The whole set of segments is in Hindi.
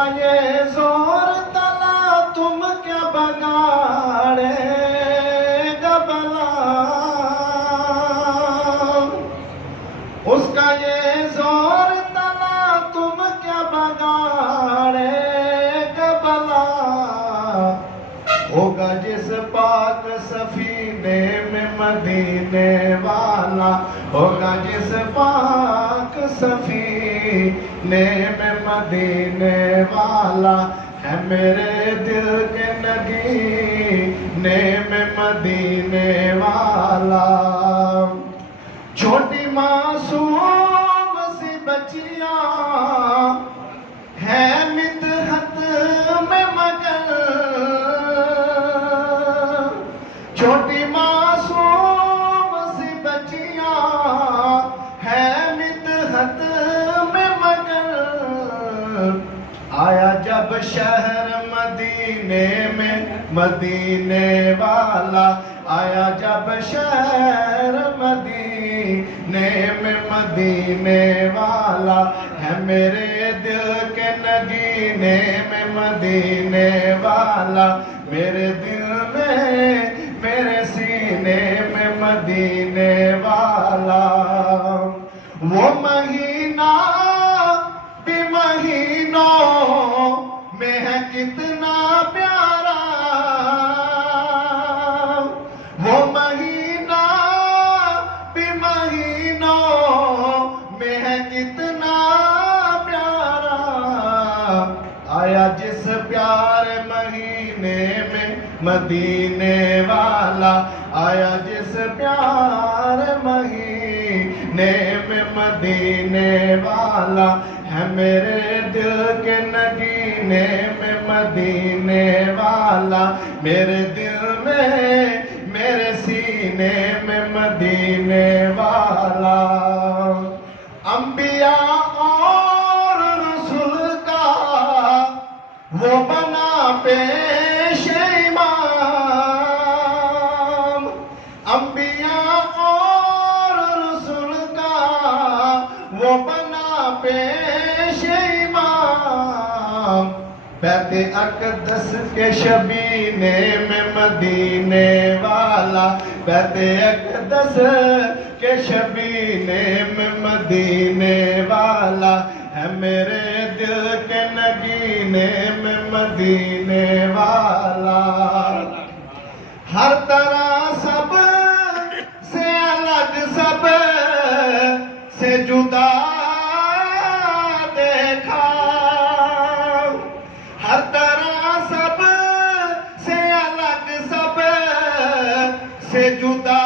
उसका ये जोर तला तुम क्या बगाड़ेगा भला, उसका ये जोर तला तुम क्या बगाड़ेगा भला। होगा जिस पाक सफीने में मदीने वाला, होगा जिस पाक सफीने में मदीने वाला, है मेरे दिल के नगीने में मदीने वाला। छोटी मासूम सी बच्चियां है मितहत में मगन, छोटी मासूम सी बच्चियां है मितहत में मगन। आया जब शहर मदीने में मदीने वाला, आया जब शहर मदीने में मदीने वाला, है मेरे दिल के नगीने में मदीने वाला, मेरे दिल में मेरे सीने में मदीने वाला। वो महीना भी महीनों में है कितना प्यारा, वो महीना भी महीनों में है कितना प्यारा। आया जिस प्यारे महीने में मदीने वाला, आया जिस प्यारे महीने में मदीने वाला, है मेरे दिल के नगीने में मदीने वाला, मेरे दिल में मेरे सीने में मदीने वाला। अंबिया और रसूल का वो बना पेश इमाम, अंबिया और रसूल का वो बना पेश इमाम। बैते अक़दस के शबीने में मदीने वाला, बैते अक़दस के शबीने में मदीने वाला, है मेरे दिल के नगीने में मदीने वाला। हर तरह सब से अलग, सब से जुदा देखा, हर तरह सब से अलग, सब से जुदा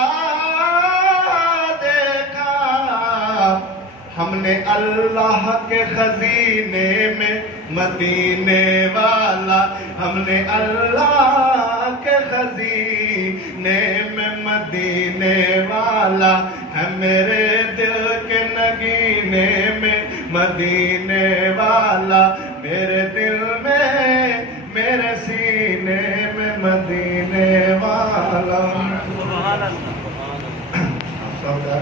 देखा। हमने अल्लाह के खजीने में मदीने वाला, हमने अल्लाह के खजीने में मदीने वाला, है मेरे दिल के नगीने में मदीने वाला, मेरे दिल में मेरे सीने में मदीने वाला।